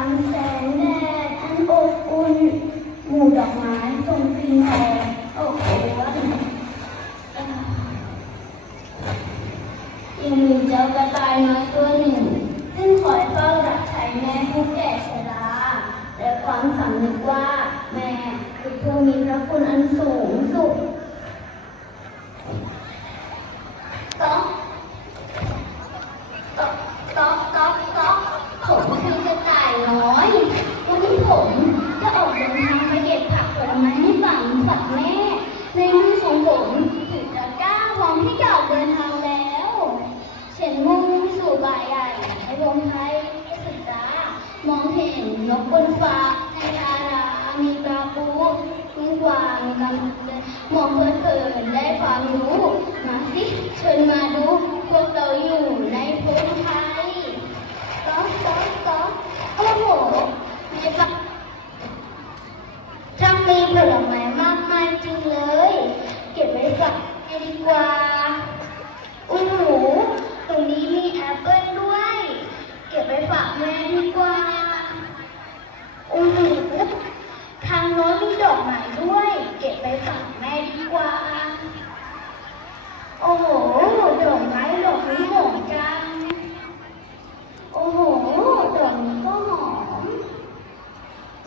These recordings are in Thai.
ามแสงแดดอันอบอุ่นหมู่ดอกไม้ทรงกลิ่นหอมโอ้โหยังมีเจ้ากระต่ายน้อยตัวหนึ่ง ซึ่งคอยเฝ้ารับใช้แม่ผู้แก่ชราและความสำนึกว่าแม่คือผู้มีพระคุณอันสูง มองเห็นนกบนฟ้าในดารามีปลาปูมีกวางกันมองเพลิดเพลินได้ความรู้มาสิเชิญมาดู พวกเราอยู่ในพงไทยก๊อกก๊อกก๊อกโอ้โหในฝักจังมีผลไม้มากมายจริงเลย เก็บไว้ฝักให้ดีกว่า อู้หูตรงนี้มีแอปเปิ้ลด้วย เก็บไปฝากแม่ดีกว่าอู้หูทางโน้นมีดอกไม้ด้วย เก็บไปฝากแม่ดีกว่า โอ้โห ดอกไม้ดอกนี้หอมจัง โอ้โห ดอกนี้ก็หอม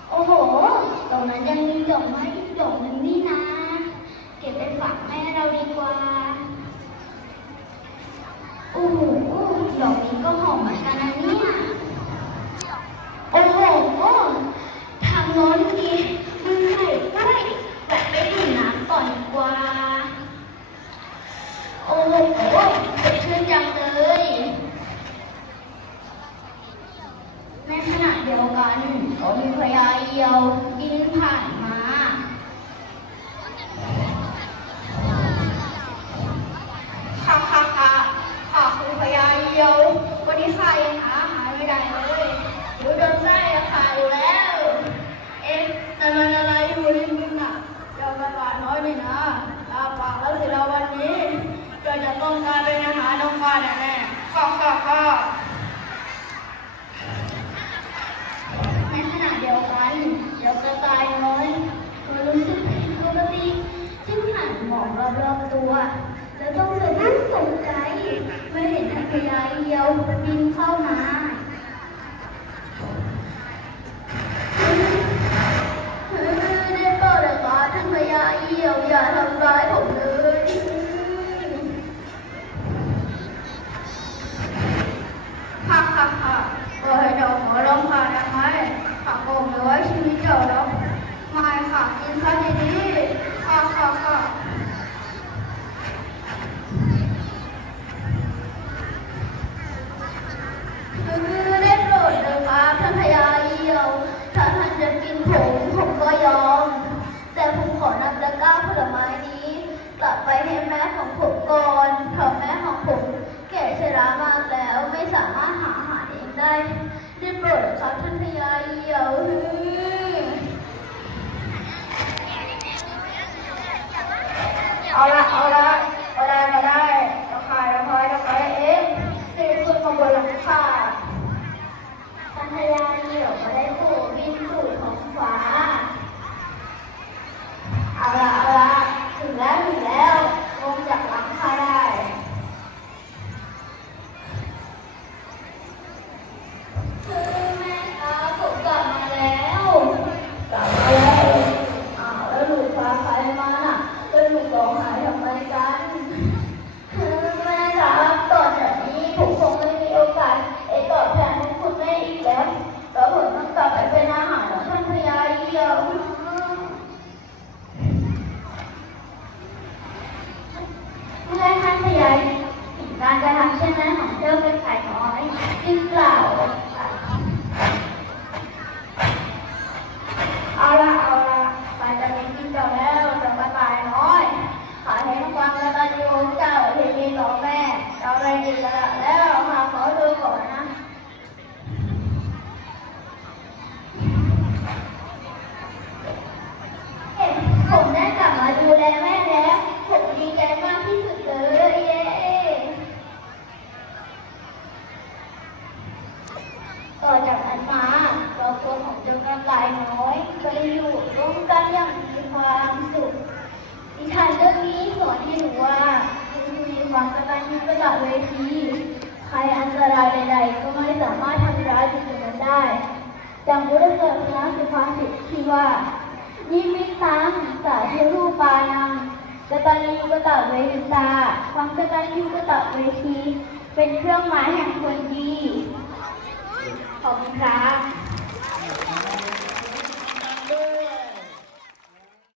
โอ้โห ตรงนั้นยังมีดอกไม้อีกดอกหนึ่งนี่นะ เก็บไปฝากแม่เราดีกว่า โอ้โห ดอกนี้ก็หอมเหมือนกันนะเนี่ย โอ้โห ทางโน้นดีมันใส่ใกล้แบบไปดื่มน้ำก่อนดีกว่า โอ้โหสดชื่นจังเลย ในขณะเดียวกันก็มีพญาเอียวยิงผ่านมา ค่ะค่ะค่ะค่ะคือพญาเอียววันนี้ใครหาหายไม่ได้เลยอยู่โดนไส้อะค่ะอยู่แล้ว เอ๊ะแต่มันอะไรอยู่ในมือน่ะเจ้ากระต่ายน้อยนี่นะตาปากแล้วสิเราวันนี้เราจะต้องการเป็นอาหารน้องฟ้าแน่ๆค่ะค่ะค่ะในขณะเดียวกันเจ้ากระต่ายน้อยก็รู้สึกผิดปกติจึงหันมองรอบๆตัว แล้วต้องสะดุ้งตกใจเมื่ อเห็นเอียวบินเข้ามาได้โปรดเถอะค่ะท่านพญาเอียวอย่าทำร้ายผมเลยค่ะค่ะค่ะก็ให้เจ้าขอร้องค่ะได้ไหมข้าคงไม่ไว้ชีวิตเจ้าแล้วไม่ค่ะกินข้าวดีๆค่ะค่ะค่ะ คือได้โปรดเลยครับท่านพญาเอียว ถ้าท่านจะกินผมผมก็ยอม แต่ผมขอนำตะกร้าผลไม้นี้ กลับไปให้แม่ของผมก่อนเพราะแม่ของผมแก่ชรามากแล้วไม่สามารถหาอาหารเองได้ ได้โปรดเลยครับท่านพญาเอียว เอาละเอาละเอาได้มาได้ราคายเราพอยเราขายเองคือคุณมาบนหลังคาพัทยาเหี่ยวมาได้ผู้บินสู่ สอนให้หนูว่ามีความกตัญญูกตเวที ใครอันตรายใดๆ ก็ไม่สามารถทำร้ายจุคคลนั้นได้จังบุรุษเกิดพระสุภาษิตที่ว่านิมิตังสาธิรูปานังกตัญญูกตเวทิตา ความกตัญญูกตเวที เป็นเครื่องหมายแห่งคนดี ขอบคุณครับ